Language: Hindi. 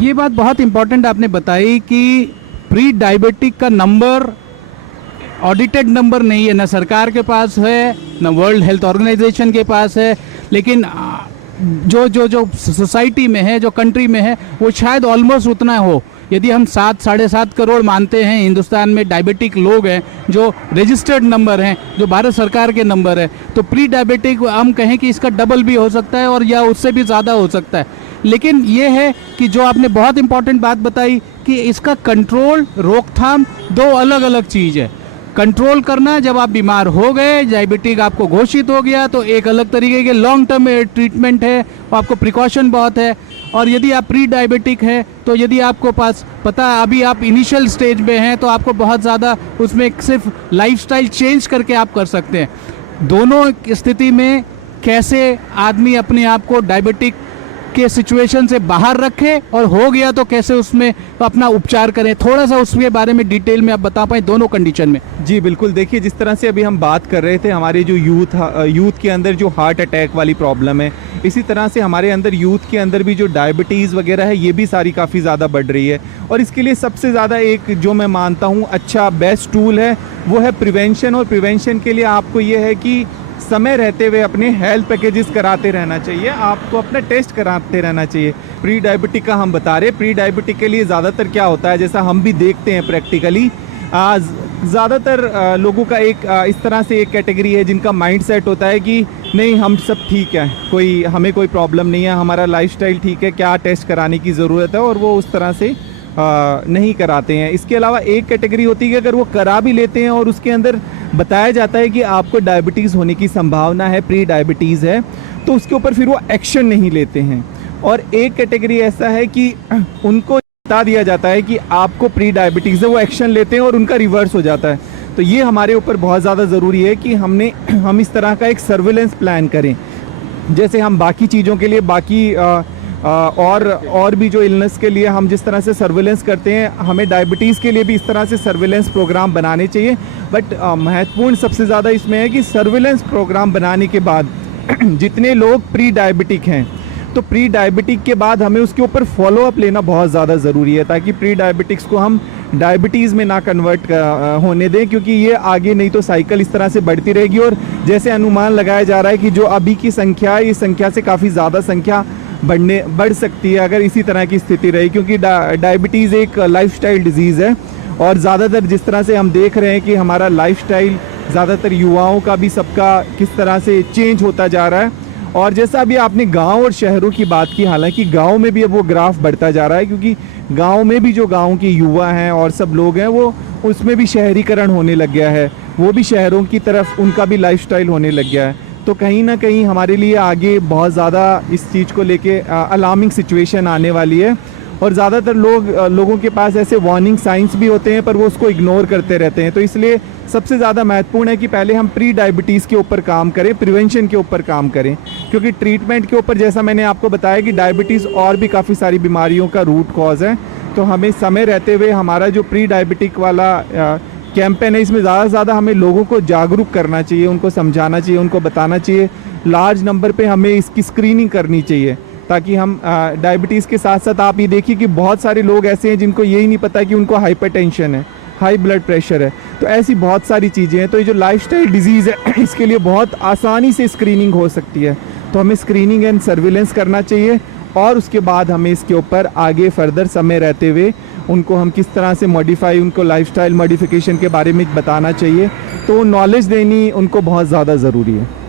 ये बात बहुत इम्पोर्टेंट आपने बताई कि प्री डायबिटिक का नंबर ऑडिटेड नंबर नहीं है, ना सरकार के पास है ना वर्ल्ड हेल्थ ऑर्गेनाइजेशन के पास है, लेकिन जो सोसाइटी में है, जो कंट्री में है, वो शायद ऑलमोस्ट उतना हो। यदि हम 7-7.5 करोड़ मानते हैं हिंदुस्तान में डायबिटिक लोग हैं, जो रजिस्टर्ड नंबर हैं, जो भारत सरकार के नंबर है, तो प्री डायबिटिक हम कहें कि इसका डबल भी हो सकता है और या उससे भी ज़्यादा हो सकता है। लेकिन ये है कि जो आपने बहुत इंपॉर्टेंट बात बताई कि इसका कंट्रोल, रोकथाम दो अलग अलग चीज़ है। कंट्रोल करना, जब आप बीमार हो गए, डायबिटिक आपको घोषित हो गया, तो एक अलग तरीके के लॉन्ग टर्म ट्रीटमेंट है, आपको प्रिकॉशन बहुत है। और यदि आप प्री डायबिटिक हैं, तो यदि आपको पास पता है अभी आप इनिशियल स्टेज में हैं, तो आपको बहुत ज़्यादा उसमें सिर्फ लाइफस्टाइल चेंज करके आप कर सकते हैं। दोनों स्थिति में कैसे आदमी अपने आप को डायबिटिक के सिचुएशन से बाहर रखे, और हो गया तो कैसे उसमें अपना उपचार करें, थोड़ा सा उसके बारे में डिटेल में आप बता पाएँ दोनों कंडीशन में। जी बिल्कुल, देखिए जिस तरह से अभी हम बात कर रहे थे, हमारे जो यूथ के अंदर जो हार्ट अटैक वाली प्रॉब्लम है, इसी तरह से हमारे अंदर यूथ के अंदर भी जो डायबिटीज़ वगैरह है, ये भी सारी काफ़ी ज़्यादा बढ़ रही है। और इसके लिए सबसे ज़्यादा एक जो मैं मानता हूँ अच्छा बेस्ट टूल है, वो है प्रिवेंशन। और प्रिवेंशन के लिए आपको ये है कि समय रहते हुए अपने हेल्थ पैकेजेस कराते रहना चाहिए, आपको अपना टेस्ट कराते रहना चाहिए। प्री डायबिटिक का हम बता रहे, प्री डायबिटिक के लिए ज़्यादातर क्या होता है, जैसा हम भी देखते हैं प्रैक्टिकली, ज़्यादातर लोगों का एक इस तरह से एक कैटेगरी है जिनका माइंड सेट होता है कि नहीं हम सब ठीक है, हमें कोई प्रॉब्लम नहीं है, हमारा लाइफस्टाइल ठीक है, क्या टेस्ट कराने की ज़रूरत है, और वो उस तरह से नहीं कराते हैं। इसके अलावा एक कैटेगरी होती है कि अगर वो करा भी लेते हैं और उसके अंदर बताया जाता है कि आपको डायबिटीज़ होने की संभावना है, प्री डायबिटीज़ है, तो उसके ऊपर फिर वो एक्शन नहीं लेते हैं। और एक कैटेगरी ऐसा है कि उनको बता दिया जाता है कि आपको प्री डायबिटीज़ है, वो एक्शन लेते हैं और उनका रिवर्स हो जाता है। तो ये हमारे ऊपर बहुत ज़्यादा ज़रूरी है कि हम इस तरह का एक सर्विलेंस प्लान करें, जैसे हम बाकी चीज़ों के लिए और भी जो इलनेस के लिए हम जिस तरह से सर्विलेंस करते हैं, हमें डायबिटीज़ के लिए भी इस तरह से सर्विलेंस प्रोग्राम बनाने चाहिए। बट महत्वपूर्ण सबसे ज़्यादा इसमें है कि सर्विलेंस प्रोग्राम बनाने के बाद जितने लोग प्री डायबिटिक हैं, तो प्री डायबिटिक के बाद हमें उसके ऊपर फॉलोअप लेना बहुत ज़्यादा ज़रूरी है, ताकि प्री डायबिटिक्स को हम डायबिटीज़ में ना कन्वर्ट होने दें, क्योंकि ये आगे नहीं तो साइकिल इस तरह से बढ़ती रहेगी। और जैसे अनुमान लगाया जा रहा है कि जो अभी की संख्या है, इस संख्या से काफ़ी ज़्यादा संख्या बढ़ सकती है अगर इसी तरह की स्थिति रही, क्योंकि डायबिटीज़ एक लाइफस्टाइल डिजीज़ है। और ज़्यादातर जिस तरह से हम देख रहे हैं कि हमारा लाइफस्टाइल ज़्यादातर युवाओं का भी सबका किस तरह से चेंज होता जा रहा है। और जैसा अभी आपने गांव और शहरों की बात की, हालांकि गांव में भी अब वो ग्राफ बढ़ता जा रहा है, क्योंकि गांव में भी जो गांव के युवा हैं और सब लोग हैं, वो उसमें भी शहरीकरण होने लग गया है, वो भी शहरों की तरफ उनका भी लाइफस्टाइल होने लग गया है। तो कहीं ना कहीं हमारे लिए आगे बहुत ज़्यादा इस चीज़ को लेके अलार्मिंग सिचुएशन आने वाली है। और ज़्यादातर लोगों के पास ऐसे वार्निंग साइंस भी होते हैं, पर वो उसको इग्नोर करते रहते हैं। तो इसलिए सबसे ज़्यादा महत्वपूर्ण है कि पहले हम प्री डायबिटीज़ के ऊपर काम करें, प्रिवेंशन के ऊपर काम करें, क्योंकि ट्रीटमेंट के ऊपर जैसा मैंने आपको बताया कि डायबिटीज़ और भी काफ़ी सारी बीमारियों का रूट कॉज है। तो हमें समय रहते हुए हमारा जो प्री डायबिटिक वाला कैंपेन है, इसमें ज़्यादा से ज़्यादा हमें लोगों को जागरूक करना चाहिए, उनको समझाना चाहिए, उनको बताना चाहिए। लार्ज नंबर पे हमें इसकी स्क्रीनिंग करनी चाहिए, ताकि हम डायबिटीज़ के साथ साथ आप ये देखिए कि बहुत सारे लोग ऐसे हैं जिनको यही नहीं पता कि उनको हाइपरटेंशन है, हाई ब्लड प्रेशर है। तो ऐसी बहुत सारी चीज़ें हैं। तो ये जो लाइफस्टाइल डिजीज़ है, इसके लिए बहुत आसानी से स्क्रीनिंग हो सकती है। तो हमें स्क्रीनिंग एंड सर्विलेंस करना चाहिए, और उसके बाद हमें इसके ऊपर आगे फर्दर समय रहते हुए उनको हम किस तरह से उनको लाइफस्टाइल मॉडिफिकेशन के बारे में बताना चाहिए। तो नॉलेज देनी उनको बहुत ज़्यादा ज़रूरी है।